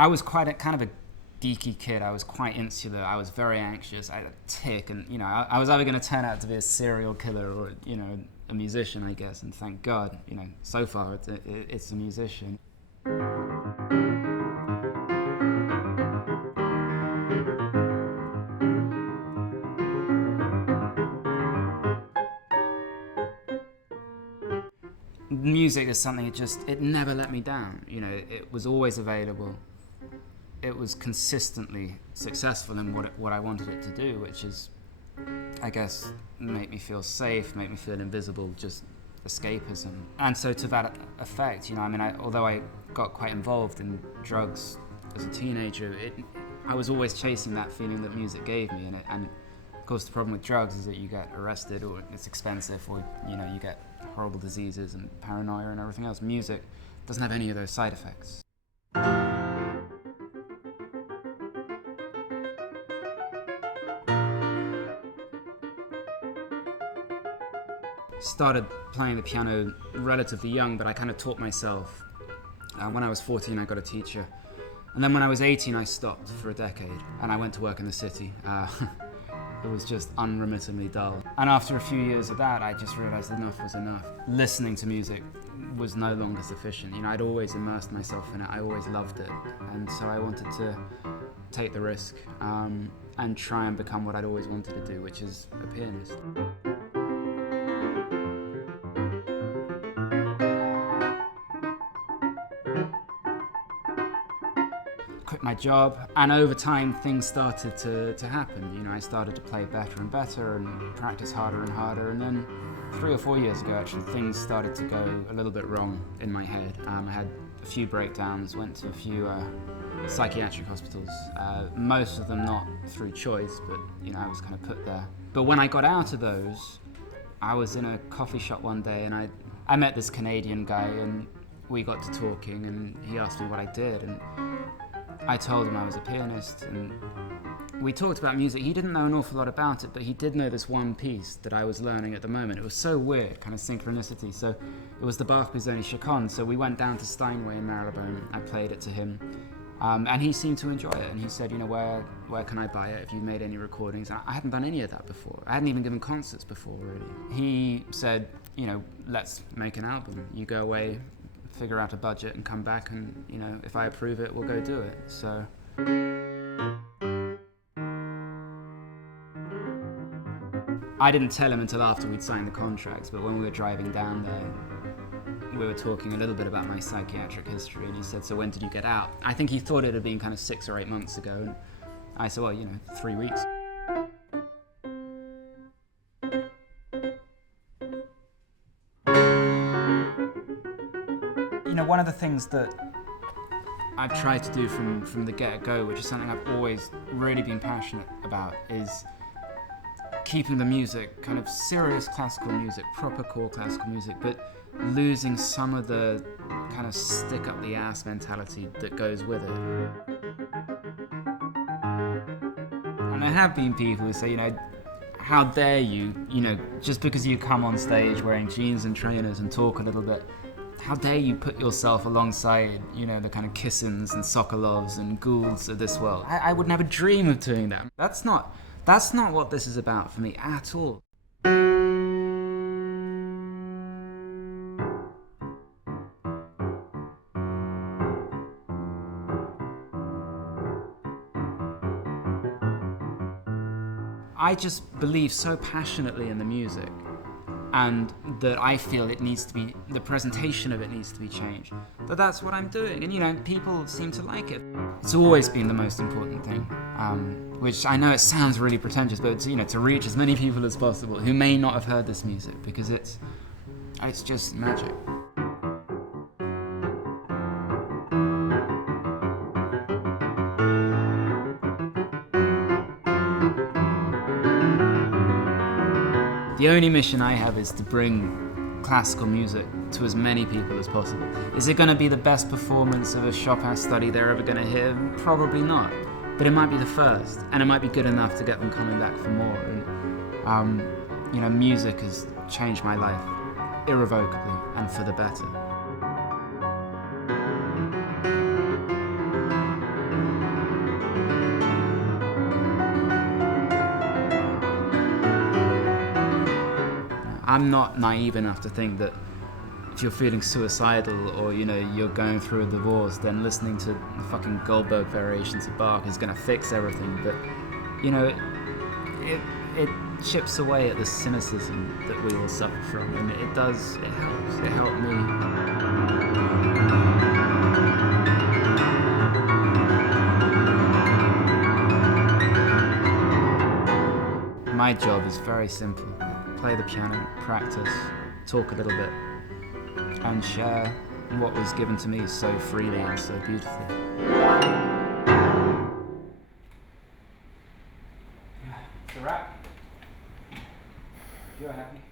I was quite a kind of a geeky kid. I was quite insular. I was very anxious. I had a tic, and I was either going to turn out to be a serial killer or a musician, I guess. And thank God, so far it's a musician. Music is something it never let me down. It was always available. It was consistently successful in what I wanted it to do, which is, I guess, make me feel safe, make me feel invisible, just escapism. And so to that effect, although I got quite involved in drugs as a teenager, I was always chasing that feeling that music gave me. And of course, the problem with drugs is that you get arrested, or it's expensive, or you get horrible diseases and paranoia and everything else. Music doesn't have any of those side effects. Started playing the piano relatively young, but I kind of taught myself. When I was 14, I got a teacher. And then when I was 18, I stopped for a decade, and I went to work in the city. It was just unremittingly dull. And after a few years of that, I just realized enough was enough. Listening to music was no longer sufficient. I'd always immersed myself in it. I always loved it. And so I wanted to take the risk and try and become what I'd always wanted to do, which is a pianist. Quit my job, and over time things started to happen. I started to play better and better and practice harder and harder, and then 3 or 4 years ago actually things started to go a little bit wrong in my head. I had a few breakdowns, went to a few psychiatric hospitals, most of them not through choice, but I was kind of put there. But when I got out of those, I was in a coffee shop one day, and I met this Canadian guy, and we got to talking, and he asked me what I did, and I told him I was a pianist, and we talked about music. He didn't know an awful lot about it, but he did know this one piece that I was learning at the moment. It was so weird, kind of synchronicity. So it was the Bach Busoni Chaconne. So we went down to Steinway in Marylebone. I played it to him, and he seemed to enjoy it. And he said, where can I buy it? Have you made any recordings? And I hadn't done any of that before. I hadn't even given concerts before, really. He said, let's make an album. You go away, figure out a budget, and come back, and if I approve it, we'll go do it. So I didn't tell him until after we'd signed the contracts, but when we were driving down there, we were talking a little bit about my psychiatric history, and he said, so when did you get out? I think he thought it had been kind of 6 or 8 months ago, and I said, well, 3 weeks. One of the things that I've tried to do from the get-go, which is something I've always really been passionate about, is keeping the music kind of serious classical music, proper core classical music, but losing some of the kind of stick-up-the-ass mentality that goes with it. And there have been people who say, how dare you, just because you come on stage wearing jeans and trainers and talk a little bit, how dare you put yourself alongside, the kind of Kissins and Sokolovs and Goulds of this world. I would never dream of doing that. That's not what this is about for me at all. I just believe so passionately in the music, and that I feel the presentation of it needs to be changed, that's what I'm doing. And people seem to like it. It's always been the most important thing, which I know it sounds really pretentious, but to reach as many people as possible who may not have heard this music, because it's just magic. The only mission I have is to bring classical music to as many people as possible. Is it going to be the best performance of a Chopin study they're ever going to hear? Probably not. But it might be the first, and it might be good enough to get them coming back for more. And music has changed my life irrevocably and for the better. I'm not naive enough to think that if you're feeling suicidal or, you know, you're going through a divorce, then listening to the fucking Goldberg variations of Bach is going to fix everything. But, you know, it chips away at the cynicism that we all suffer from, and it helps. It helped me. My job is very simple. Play the piano, practice, talk a little bit, and share what was given to me so freely and so beautifully. It's a wrap. You're happy.